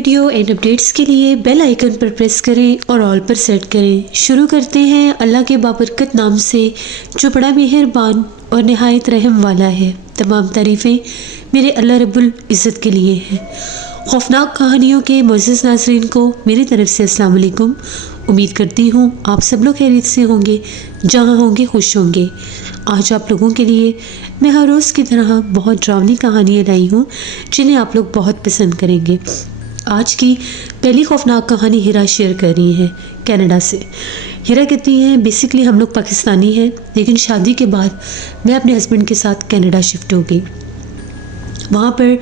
Video and updates के लिए bell icon पर प्रेस करें और ऑल पर सेट करें। शुरू करते हैं अल्लाह के बाबरकत नाम से जो बड़ा मेहरबान और निहायत रहम वाला है। तमाम तारीफ़ें मेरे अल्लाह रब्बुल इज़्ज़त के लिए हैं। खौफनाक कहानियों के मुअज़्ज़ज़ नाज़रीन को मेरी तरफ से अस्सलाम वालेकुम। उम्मीद करती हूँ आप सब लोग खैरियत से होंगे, जहाँ होंगे खुश होंगे। आज आप लोगों के लिए मैं हर रोज़ की तरह बहुत डरावनी कहानियाँ लाई हूँ जिन्हें आप लोग बहुत पसंद करेंगे। आज की पहली खौफनाक कहानी हिरा शेयर कर रही है कनाडा से। हिरा कहती हैं बेसिकली हम लोग पाकिस्तानी हैं, लेकिन शादी के बाद मैं अपने हस्बैंड के साथ कनाडा शिफ्ट हो गई। वहाँ पर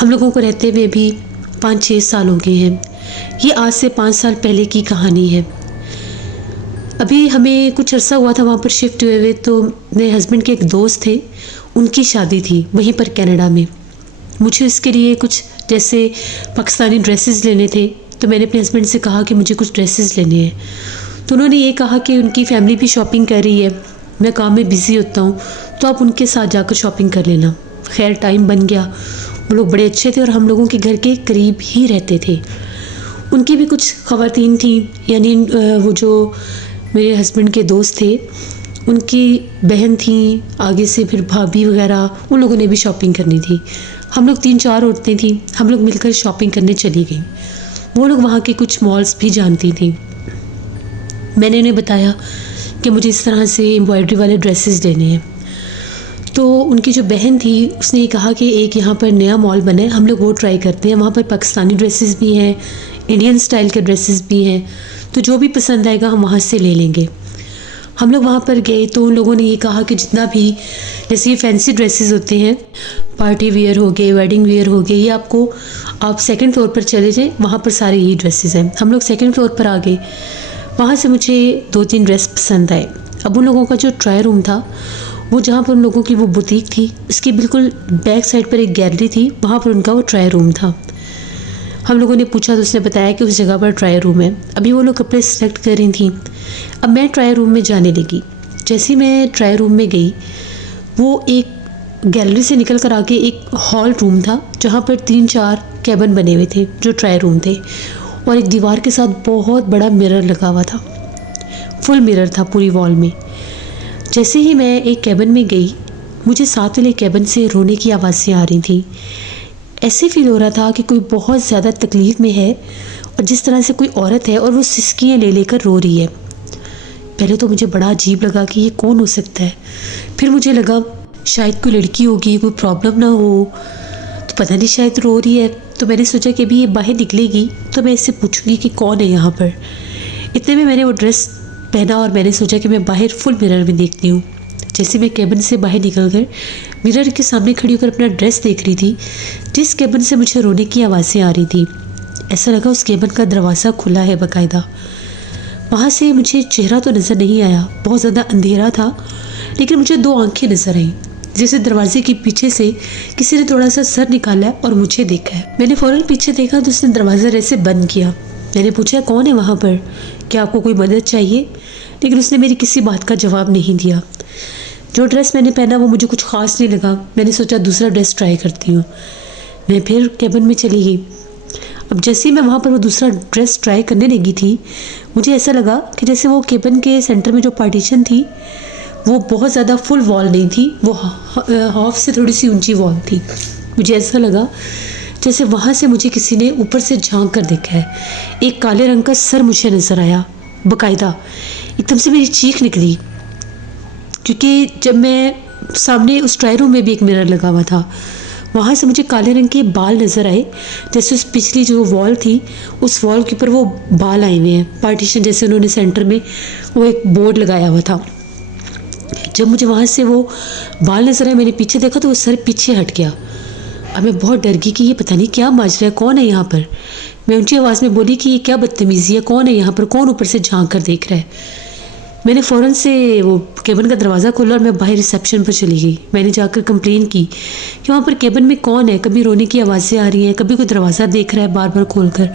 हम लोगों को रहते हुए भी 5-6 साल हो गए हैं। ये आज से 5 साल पहले की कहानी है। अभी हमें कुछ अरसा हुआ था वहाँ पर शिफ्ट हुए, तो मेरे हस्बैंड के एक दोस्त थे, उनकी शादी थी वहीं पर कनाडा में। मुझे इसके लिए कुछ जैसे पाकिस्तानी ड्रेसेस लेने थे, तो मैंने अपने हस्बैंड से कहा कि मुझे कुछ ड्रेसेस लेने हैं। तो उन्होंने ये कहा कि उनकी फैमिली भी शॉपिंग कर रही है, मैं काम में बिज़ी होता हूँ, तो आप उनके साथ जाकर शॉपिंग कर लेना। खैर टाइम बन गया। वो लोग बड़े अच्छे थे और हम लोगों के घर के करीब ही रहते थे। उनकी भी कुछ ख़वातीन थी, यानी वो जो मेरे हस्बैंड के दोस्त थे उनकी बहन थी, आगे से फिर भाभी वगैरह, उन लोगों ने भी शॉपिंग करनी थी। हम लोग 3-4 औरतें थी, हम लोग मिलकर शॉपिंग करने चली गई। वो लोग वहाँ के कुछ मॉल्स भी जानती थी। मैंने उन्हें बताया कि मुझे इस तरह से एम्ब्रॉयडरी वाले ड्रेसेस लेने हैं। तो उनकी जो बहन थी उसने ये कहा कि एक यहाँ पर नया मॉल बना है, हम लोग वो ट्राई करते हैं। वहाँ पर पाकिस्तानी ड्रेसेस भी हैं, इंडियन स्टाइल के ड्रेसेस भी हैं, तो जो भी पसंद आएगा हम वहाँ से ले लेंगे। हम लोग वहाँ पर गए तो उन लोगों ने ये कहा कि जितना भी जैसे ये फैंसी ड्रेसेस होते हैं, पार्टी वेयर हो गए, वेडिंग वेयर हो गए, ये आपको आप सेकंड फ्लोर पर चले जाएं, वहाँ पर सारे यही ड्रेसेस हैं। हम लोग सेकंड फ्लोर पर आ गए। वहाँ से मुझे 2-3 ड्रेस पसंद आए। अब उन लोगों का जो ट्रायल रूम था, वो जहाँ पर उन लोगों की वो बुटीक थी, उसकी बिल्कुल बैक साइड पर एक गैलरी थी, वहाँ पर उनका वो ट्रायल रूम था। हम लोगों ने पूछा तो उसने बताया कि उस जगह पर ट्रायल रूम है। अभी वो लोग कपड़े सेलेक्ट कर रही थी। अब मैं ट्रायल रूम में जाने लगी। जैसे ही मैं ट्रायल रूम में गई, वो एक गैलरी से निकल कर आगे एक हॉल रूम था, जहाँ पर 3-4 कैबिन बने हुए थे जो ट्रायल रूम थे, और एक दीवार के साथ बहुत बड़ा मिरर लगा हुआ था। फुल मिरर था पूरी वॉल में। जैसे ही मैं एक कैबिन में गई, मुझे साथ वाले कैबिन से रोने की आवाज़ें आ रही थी। ऐसे फील हो रहा था कि कोई बहुत ज़्यादा तकलीफ़ में है, और जिस तरह से कोई औरत है और वो सिसकियाँ ले लेकर रो रही है। पहले तो मुझे बड़ा अजीब लगा कि ये कौन हो सकता है। फिर मुझे लगा शायद कोई लड़की होगी, कोई प्रॉब्लम ना हो, तो पता नहीं शायद रो रही है। तो मैंने सोचा कि अभी ये बाहर निकलेगी तो मैं इससे पूछूंगी कि कौन है यहाँ पर। इतने में मैंने वो ड्रेस पहना और मैंने सोचा कि मैं बाहर फुल मिरर में देखती हूँ। जैसे मैं कैबिन से बाहर निकल कर मिरर के सामने खड़ी होकर अपना ड्रेस देख रही थी, जिस कैबिन से मुझे रोने की आवाज़ें आ रही थी, ऐसा लगा उस कैबिन का दरवाज़ा खुला है बाकायदा। वहाँ से मुझे चेहरा तो नज़र नहीं आया, बहुत ज़्यादा अंधेरा था, लेकिन मुझे 2 आंखें नज़र आईं, जैसे दरवाजे के पीछे से किसी ने थोड़ा सा सर निकाला है और मुझे देखा है। मैंने फ़ौरन पीछे देखा तो उसने दरवाज़ा ऐसे बंद किया। मैंने पूछा कौन है वहाँ पर, क्या आपको कोई मदद चाहिए? लेकिन उसने मेरी किसी बात का जवाब नहीं दिया। जो ड्रेस मैंने पहना वो मुझे कुछ ख़ास नहीं लगा। मैंने सोचा दूसरा ड्रेस ट्राई करती हूँ। मैं फिर कैबिन में चली गई। अब जैसे ही मैं वहाँ पर वो दूसरा ड्रेस ट्राई करने लगी थी, मुझे ऐसा लगा कि जैसे वो कैबिन के सेंटर में जो पार्टीशन थी, वो बहुत ज़्यादा फुल वॉल नहीं थी, वो हाफ से थोड़ी सी ऊंची वॉल थी। मुझे ऐसा लगा जैसे वहाँ से मुझे किसी ने ऊपर से झांक कर देखा है। एक काले रंग का सर मुझे नज़र आया बाकायदा। एकदम से मेरी चीख निकली, क्योंकि जब मैं सामने उस ट्रायल रूम में भी एक मिरर लगा हुआ था, वहाँ से मुझे काले रंग के बाल नज़र आए। जैसे उस पिछली जो वॉल थी, उस वॉल के ऊपर वो बाल आए हुए हैं, पार्टीशन जैसे उन्होंने सेंटर में वो एक बोर्ड लगाया हुआ था। जब मुझे वहाँ से वो बाल नज़र आए, मैंने पीछे देखा तो वो सर पीछे हट गया। अब मैं बहुत डर गई कि ये पता नहीं क्या माजरा है, कौन है यहाँ पर। मैं ऊँची आवाज़ में बोली कि ये क्या बदतमीज़ी है, कौन है यहाँ पर, कौन ऊपर से झांक कर देख रहा है। मैंने फ़ौरन से वो कैबिन का दरवाज़ा खोला और मैं बाहर रिसेप्शन पर चली गई। मैंने जाकर कंप्लेन की कि वहाँ पर कैबिन में कौन है, कभी रोने की आवाज़ें आ रही हैं, कभी कोई दरवाज़ा देख रहा है बार बार खोल कर।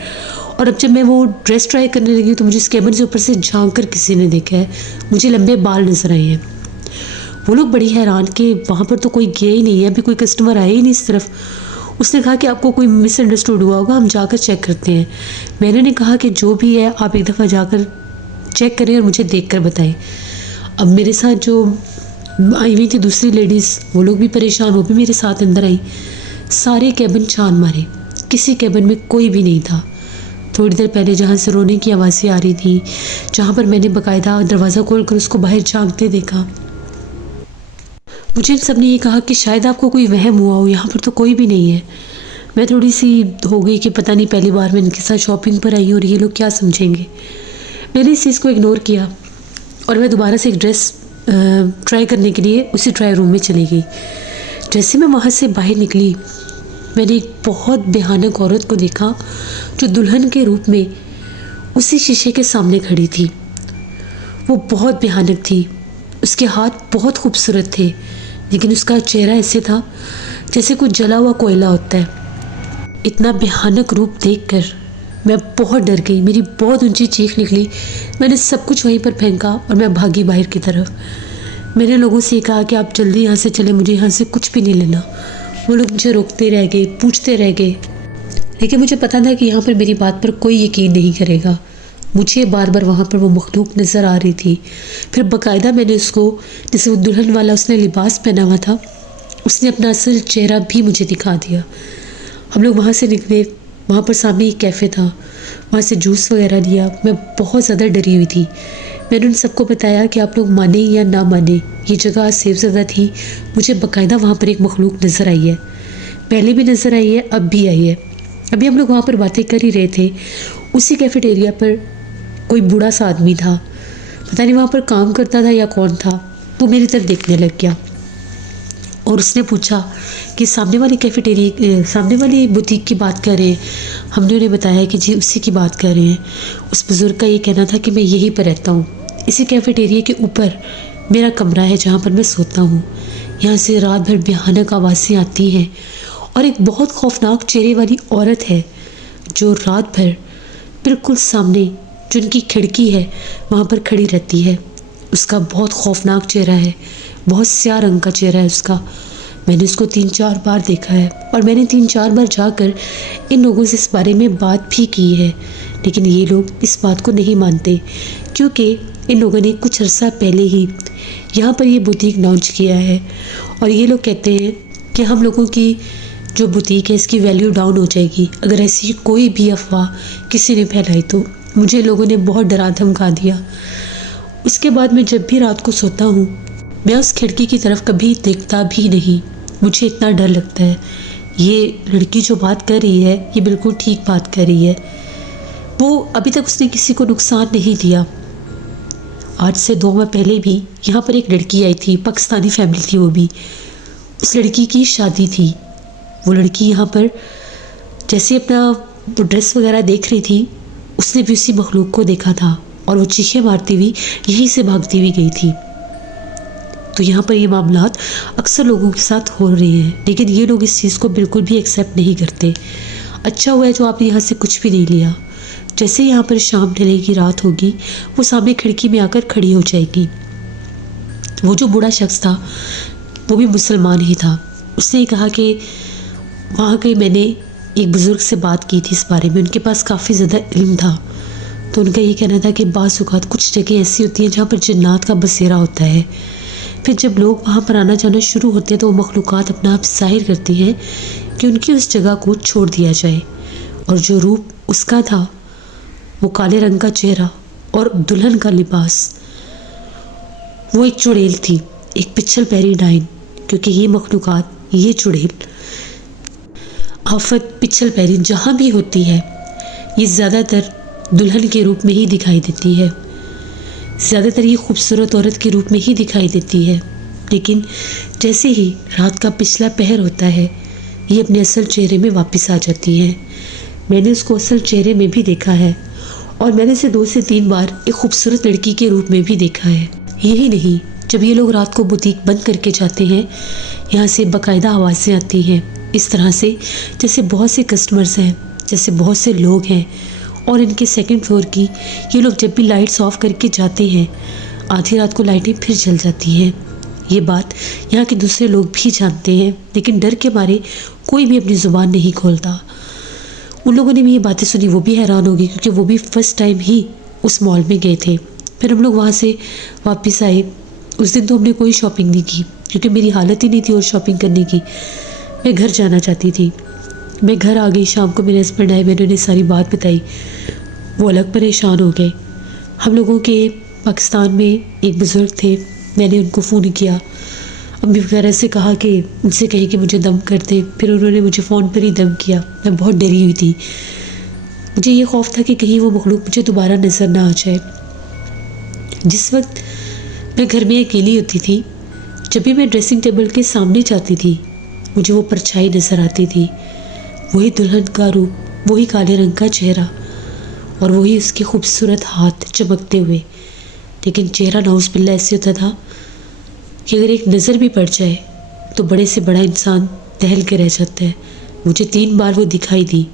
और अब जब मैं वो ड्रेस ट्राई करने लगी तो मुझे इस कैबिन से ऊपर से झांक कर किसी ने देखा है। मुझे लंबे बाल नज़र आए हैं। वो लोग बड़ी हैरान कि वहाँ पर तो कोई गया ही नहीं है, अभी कोई कस्टमर आया ही नहीं इस तरफ। उसने कहा कि आपको कोई मिसअंडरस्टूड हुआ होगा, हम जाकर चेक करते हैं। मैंने ने कहा कि जो भी है आप एक दफ़ा जाकर चेक करें और मुझे देखकर बताएं। अब मेरे साथ जो आई हुई थी दूसरी लेडीज़, वो लोग भी परेशान, वो भी मेरे साथ अंदर आई। सारे कैबिन छान मारे, किसी कैबिन में कोई भी नहीं था। थोड़ी देर पहले जहाँ से रोने की आवाज़ें आ रही थी, जहाँ पर मैंने बाकायदा दरवाज़ा खोलकर उसको बाहर झांकते देखा, मुझे इन सब ने ये कहा कि शायद आपको कोई वहम हुआ हो, यहाँ पर तो कोई भी नहीं है। मैं थोड़ी सी हो गई कि पता नहीं पहली बार मैं इनके साथ शॉपिंग पर आई और ये लोग क्या समझेंगे। मैंने इस चीज़ को इग्नोर किया और मैं दोबारा से एक ड्रेस ट्राई करने के लिए उसी ट्राई रूम में चली गई। जैसे मैं वहाँ से बाहर निकली, मैंने एक बहुत भयानक औरत को देखा जो दुल्हन के रूप में उसी शीशे के सामने खड़ी थी। वो बहुत भयानक थी, उसके हाथ बहुत खूबसूरत थे, लेकिन उसका चेहरा ऐसे था जैसे कुछ जला हुआ कोयला होता है। इतना भयानक रूप देखकर मैं बहुत डर गई, मेरी बहुत ऊंची चीख निकली। मैंने सब कुछ वहीं पर फेंका और मैं भागी बाहर की तरफ। मैंने लोगों से कहा कि आप जल्दी यहाँ से चले, मुझे यहाँ से कुछ भी नहीं लेना। वो लोग मुझे रोकते रह गए, पूछते रह गए, लेकिन मुझे पता था कि यहाँ पर मेरी बात पर कोई यकीन नहीं करेगा। मुझे बार बार वहाँ पर वो मखलूक नज़र आ रही थी। फिर बाकायदा मैंने उसको, जैसे वो दुल्हन वाला उसने लिबास पहना हुआ था, उसने अपना असल चेहरा भी मुझे दिखा दिया। हम लोग वहाँ से निकले, वहाँ पर सामने एक कैफ़े था, वहाँ से जूस वगैरह लिया। मैं बहुत ज़्यादा डरी हुई थी। मैंने उन सबको बताया कि आप लोग माने या ना माने, ये जगह सेफ ज़्यादा थी। मुझे बाकायदा वहाँ पर एक मखलूक नज़र आई है, पहले भी नज़र आई है, अब भी आई है। अभी हम लोग वहाँ पर बातें कर ही रहे थे, उसी कैफेटेरिया पर कोई बूढ़ा सा आदमी था, पता नहीं वहाँ पर काम करता था या कौन था। वो मेरी तरफ देखने लग गया और उसने पूछा कि सामने वाली बुटीक की बात कर रहे हैं। हमने उन्हें बताया कि जी उसी की बात कर रहे हैं। उस बुज़ुर्ग का ये कहना था कि मैं यहीं पर रहता हूँ, इसी कैफेटेरिया के ऊपर मेरा कमरा है जहाँ पर मैं सोता हूँ। यहाँ से रात भर भयानक आवाज़ें आती हैं और एक बहुत खौफनाक चेहरे वाली औरत है जो रात भर बिल्कुल सामने जो उनकी खिड़की है वहाँ पर खड़ी रहती है। उसका बहुत खौफनाक चेहरा है, बहुत स्याह रंग का चेहरा है उसका। मैंने उसको 3-4 बार देखा है और मैंने 3-4 बार जाकर इन लोगों से इस बारे में बात भी की है, लेकिन ये लोग इस बात को नहीं मानते, क्योंकि इन लोगों ने कुछ अर्सा पहले ही यहाँ पर ये बुटीक लॉन्च किया है और ये लोग कहते हैं कि हम लोगों की जो बुटीक है इसकी वैल्यू डाउन हो जाएगी अगर ऐसी कोई भी अफवाह किसी ने फैलाई तो। मुझे लोगों ने बहुत डरा धमका दिया। उसके बाद मैं जब भी रात को सोता हूँ, मैं उस खिड़की की तरफ कभी देखता भी नहीं। मुझे इतना डर लगता है। ये लड़की जो बात कर रही है ये बिल्कुल ठीक बात कर रही है। वो अभी तक उसने किसी को नुकसान नहीं दिया। आज से 2 माह पहले भी यहाँ पर एक लड़की आई थी, पाकिस्तानी फैमिली थी वो भी। उस लड़की की शादी थी। वो लड़की यहाँ पर जैसे अपना ड्रेस वगैरह देख रही थी, उसने भी उसी मखलूक को देखा था और वो चीखें मारती हुई यहीं से भागती हुई गई थी। तो यहाँ पर ये मामलात अक्सर लोगों के साथ हो रहे हैं, लेकिन ये लोग इस चीज़ को बिल्कुल भी एक्सेप्ट नहीं करते। अच्छा हुआ है जो आपने यहाँ से कुछ भी नहीं लिया। जैसे यहाँ पर शाम ढलेगी, रात होगी, वो सामने खिड़की में आकर खड़ी हो जाएगी। वो जो बूढ़ा शख्स था वो भी मुसलमान ही था। उसने कहा कि वहाँ कहीं मैंने एक बुज़ुर्ग से बात की थी इस बारे में, उनके पास काफ़ी ज़्यादा इल्म था। तो उनका ये कहना था कि बाज़ औक़ात कुछ जगह ऐसी होती हैं जहाँ पर जिन्नात का बसेरा होता है। फिर जब लोग वहाँ पर आना जाना शुरू होते हैं तो वो मखलूक़ात अपना आप ज़ाहिर करती हैं कि उनकी उस जगह को छोड़ दिया जाए। और जो रूप उसका था, वो काले रंग का चेहरा और दुल्हन का लिबास, वो एक चुड़ैल थी, एक पिछल पैरी डाइन। क्योंकि ये मखलूक़ात, ये चुड़ैल आफत पिछल पैरी जहाँ भी होती है, ये ज़्यादातर दुल्हन के रूप में ही दिखाई देती है। ज़्यादातर ये खूबसूरत औरत के रूप में ही दिखाई देती है। लेकिन जैसे ही रात का पिछला पहर होता है, ये अपने असल चेहरे में वापस आ जाती है। मैंने उसको असल चेहरे में भी देखा है और मैंने इसे 2 से 3 बार एक खूबसूरत लड़की के रूप में भी देखा है। यही नहीं, जब ये लोग रात को बुटीक बंद करके जाते हैं, यहाँ से बाकायदा आवाज़ें आती हैं इस तरह से जैसे बहुत से कस्टमर्स हैं, जैसे बहुत से लोग हैं। और इनके 2nd फ्लोर की ये लोग जब भी लाइट्स ऑफ करके जाते हैं, आधी रात को लाइटें फिर जल जाती हैं। ये बात यहाँ के दूसरे लोग भी जानते हैं, लेकिन डर के मारे कोई भी अपनी ज़ुबान नहीं खोलता। उन लोगों ने भी ये बातें सुनी, वो भी हैरान हो गई क्योंकि वो भी फ़र्स्ट टाइम ही उस मॉल में गए थे। फिर हम लोग वहाँ से वापस आए। उस दिन तो हमने कोई शॉपिंग नहीं की क्योंकि मेरी हालत ही नहीं थी और शॉपिंग करने की। मैं घर जाना चाहती थी। मैं घर आ गई। शाम को मेरे हस्बैंड आए, मैंने उन्हें सारी बात बताई। वो अलग परेशान हो गए। हम लोगों के पाकिस्तान में एक बुज़ुर्ग थे, मैंने उनको फ़ोन किया, अम्मी वगैरह से कहा कि उनसे कहीं कि मुझे दम कर दे। फिर उन्होंने मुझे फ़ोन पर ही दम किया। मैं बहुत डरी हुई थी। मुझे ये खौफ था कि कहीं वो मखलूक मुझे दोबारा नज़र ना आ जाए। जिस वक्त मैं घर में अकेली होती थी, जब भी मैं ड्रेसिंग टेबल के सामने जाती थी, मुझे वो परछाई नज़र आती थी। वही दुल्हन का रूप, वही काले रंग का चेहरा और वही उसके खूबसूरत हाथ चमकते हुए। लेकिन चेहरा नाउज़ुबिल्लाह ऐसे होता था कि अगर एक नज़र भी पड़ जाए तो बड़े से बड़ा इंसान दहल के रह जाता है। मुझे 3 बार वो दिखाई दी।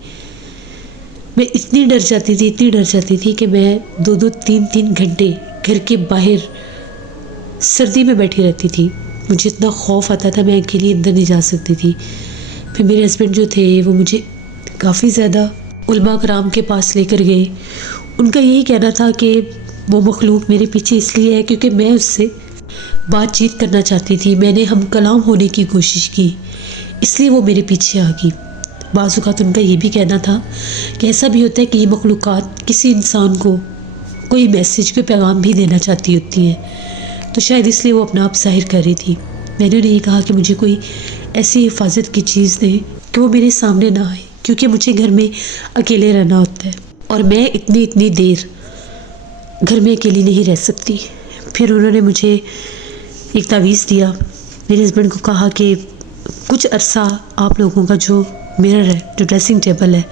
मैं इतनी डर जाती थी कि मैं 2-2, 3-3 घंटे घर के बाहर सर्दी में बैठी रहती थी। मुझे इतना खौफ आता था, मैं अकेली अंदर नहीं जा सकती थी। फिर मेरे हस्बैंड जो थे वो मुझे काफ़ी ज़्यादा उलमा कराम के पास लेकर गए। उनका यही कहना था कि वो मखलूक मेरे पीछे इसलिए है क्योंकि मैं उससे बातचीत करना चाहती थी। मैंने हम कलाम होने की कोशिश की, इसलिए वो मेरे पीछे आ गई। बाज़ औक़ात उनका ये भी कहना था कि ऐसा भी होता है कि ये मखलूक़ात किसी इंसान को कोई मैसेज, कोई पैगाम भी देना चाहती होती हैं, तो शायद इसलिए वो अपना आप ज़ाहिर कर रही थी। मैंने उन्हें कहा कि मुझे कोई ऐसी हिफाजत की चीज़ दें कि वो मेरे सामने ना आए, क्योंकि मुझे घर में अकेले रहना होता है और मैं इतनी देर घर में अकेली नहीं रह सकती। फिर उन्होंने मुझे एक तावीज़ दिया। मेरे हस्बैंड को कहा कि कुछ अरसा आप लोगों का जो मिरर है, जो ड्रेसिंग टेबल है,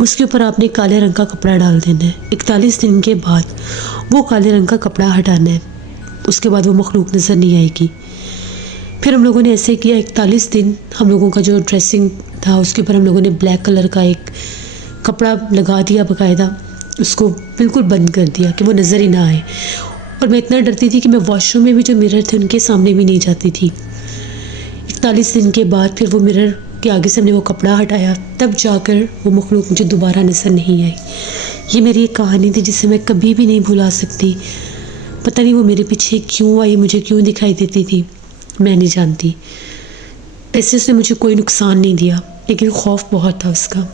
उसके ऊपर आपने काले रंग का कपड़ा डाल देना है। 41 दिन के बाद वो काले रंग का कपड़ा हटाना है, उसके बाद वो मखलूक नज़र नहीं आएगी। फिर हम लोगों ने ऐसे किया। 41 दिन हम लोगों का जो ड्रेसिंग था उसके ऊपर हम लोगों ने ब्लैक कलर का एक कपड़ा लगा दिया, बाकायदा उसको बिल्कुल बंद कर दिया कि वो नज़र ही ना आए। और मैं इतना डरती थी कि मैं वॉशरूम में भी जो मिरर थे उनके सामने भी नहीं जाती थी। 41 दिन के बाद फिर वो मिरर के आगे से हमने वो कपड़ा हटाया, तब जाकर वो मखलूक मुझे दोबारा नज़र नहीं आई। ये मेरी एक कहानी थी जिसे मैं कभी भी नहीं भुला सकती। पता नहीं वो मेरे पीछे क्यों आई, मुझे क्यों दिखाई देती थी, मैं नहीं जानती। ऐसे उसने मुझे कोई नुकसान नहीं दिया, लेकिन खौफ बहुत था उसका,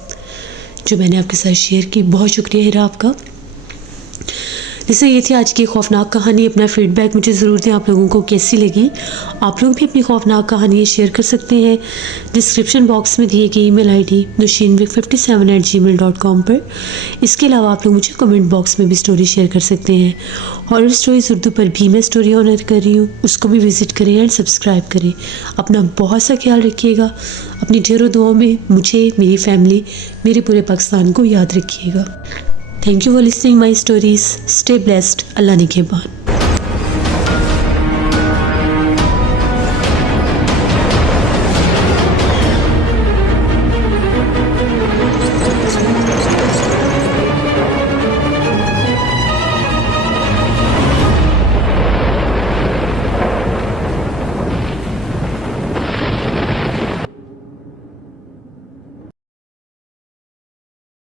जो मैंने आपके साथ शेयर की। बहुत शुक्रिया हिरा आपका। जैसे ये थी आज की खौफनाक कहानी। अपना फीडबैक मुझे ज़रूर दें, आप लोगों को कैसी लगी। आप लोग भी अपनी खौफनाक कहानियाँ शेयर कर सकते हैं डिस्क्रिप्शन बॉक्स में दिए गए ईमेल आईडी nushinvik57@gmail.com पर। इसके अलावा आप लोग मुझे कमेंट बॉक्स में भी स्टोरी शेयर कर सकते हैं। हॉरर स्टोरीज़ उर्दू पर भी मैं स्टोरी ऑनर कर रही हूँ, उसको भी विज़िट करें एंड सब्सक्राइब करें। अपना बहुत सा ख्याल रखिएगा। अपनी ढेरों दुआओं में मुझे, मेरी फैमिली, मेरे पूरे पाकिस्तान को याद रखिएगा। Thank you for listening my stories. Stay blessed. Allah Nigeban.